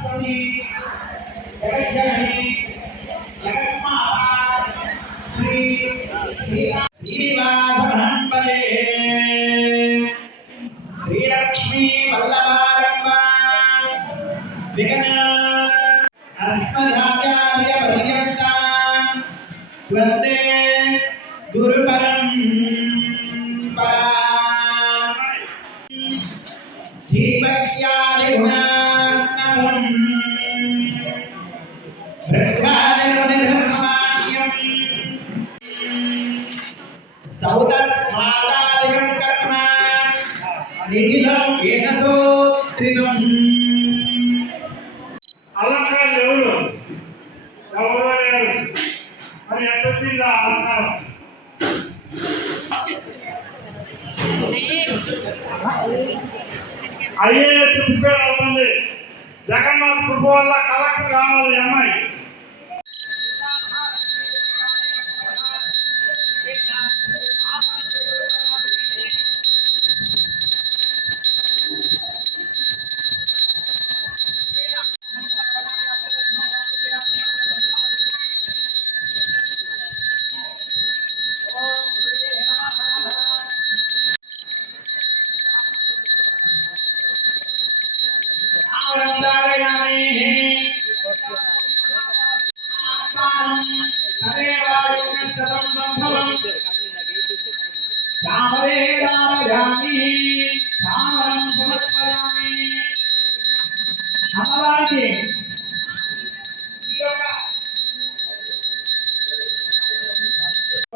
జగత్పతి జగజ్జనని జగత్మాత శ్రీ శ్రీనివాస బ్రహ్మదే శ్రీలక్ష్మీ వందే బృహదాదిర్నిర్మాణ్యం సౌతస్మాదాదికం కర్మ. నిఖిలం ఏన సూత్రితం. అలంకారాలు ఎవరు? ఎవరు లేరు. మరి ఎట్టొచ్చింది ఆ అలంకారం? ఐఏఎస్ ప్రిపేర్ అవుతుంది. జగన్నాథ్ కృప వల్ల కలెక్టర్ కావాలి అమ్మాయి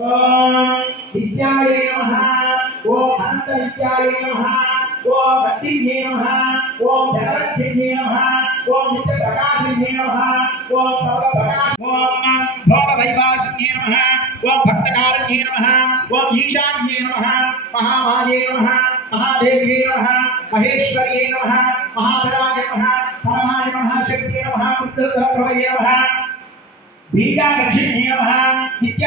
विद्याय नमः ओम अनंत विद्याय नमः ओम भक्तिन्ये नमः ओम धनरत्ने नमः ओम नित्य प्रकाशिन्ये नमः ओम सर्व प्रकाश ओम भोग वैवासिन्ये नमः ओम भक्तकारन्ये नमः ओम ईशान्ये नमः, महाभागे नमः, महादेव्ये नमः, महेश्वर्ये नमः, महाधराय नमः, परमाय नमः, शक्तिये नमः पुत्रधर प्रभये नमः बीजाकर्षिण्ये नमः नित्य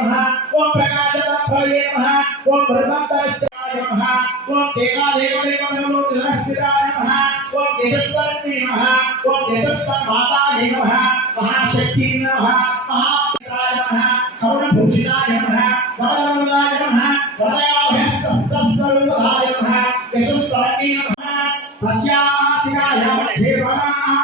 नमः। ओम प्रकाशतत्फलये नमः। ओम ब्रह्मतरश्चाय नमः। ओम देवादेवदेवं नमो तिलस्थिताय नमः। ओम यशस्वन्ते नमः। ओम यशस्वन्माताय नमः। महाशक्ति नमः। महापित्राय नमः। करुणभूषिताय नमः। वरदमृदाय नमः। वरदयाभ्यस्तस्वरूपधाय नमः। यशस्वन्ते नमः। प्रत्यास्तिकाय मध्येवनाः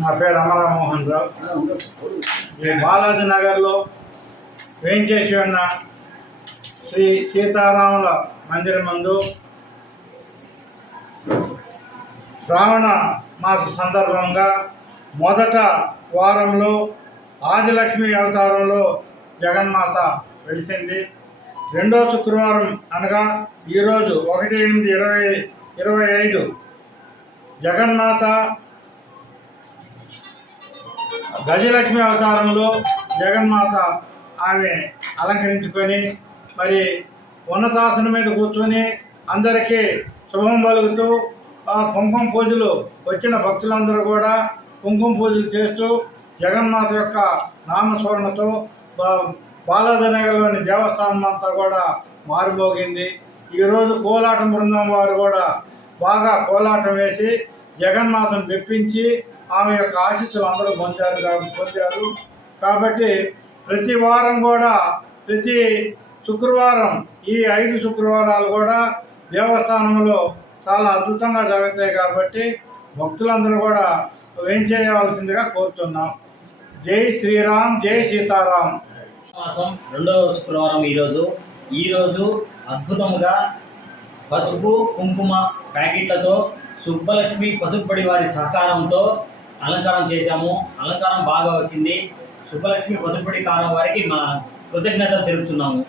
నా పేరు అమరామోహన్ రావు. ఈ బాలాజీ నగర్లో వేయించేసి ఉన్న శ్రీ సీతారాముల మందిరం మందు శ్రావణ మాస సందర్భంగా మొదట వారంలో ఆదిలక్ష్మి అవతారంలో జగన్మాత వెలిసింది. రెండో శుక్రవారం అనగా ఈరోజు ఒకటి ఎనిమిది ఇరవై ఇరవై ఐదు జగన్మాత గజలక్ష్మి అవతారంలో జగన్మాత ఆమె అలంకరించుకొని మరి ఉన్నతాసనం మీద కూర్చొని అందరికీ శుభం పలుకుతూ కుంకుమ పూజలు వచ్చిన భక్తులందరూ కూడా కుంకుమ పూజలు చేస్తూ జగన్నాథ్ యొక్క నామస్మరణతో బాలాజనగర్లోని దేవస్థానం అంతా కూడా మారుమోగింది. ఈరోజు కోలాటం బృందం వారు కూడా బాగా కోలాటం వేసి జగన్నాథం మెప్పించి ఆమె యొక్క ఆశీస్సులు అందరూ పొందారు పొందారు. కాబట్టి ప్రతి వారం కూడా ప్రతి శుక్రవారం ఈ ఐదు శుక్రవారాలు కూడా దేవస్థానంలో చాలా అద్భుతంగా జరుగుతాయి కాబట్టి భక్తులందరూ కూడా ఏం చేయవలసిందిగా కోరుతున్నాం. జై శ్రీరామ్ జై సీతారాం. మాసం రెండవ శుక్రవారం ఈరోజు. ఈరోజు అద్భుతముగా పసుపు కుంకుమ ప్యాకెట్లతో సుబ్బలక్ష్మి పసుపుపడి వారి సహకారంతో అలంకారం చేశాము. అలంకారం బాగా వచ్చింది. సుబ్బలక్ష్మి పసుపుపడి కారం వారికి మా కృతజ్ఞతలు తెలుపుతున్నాము.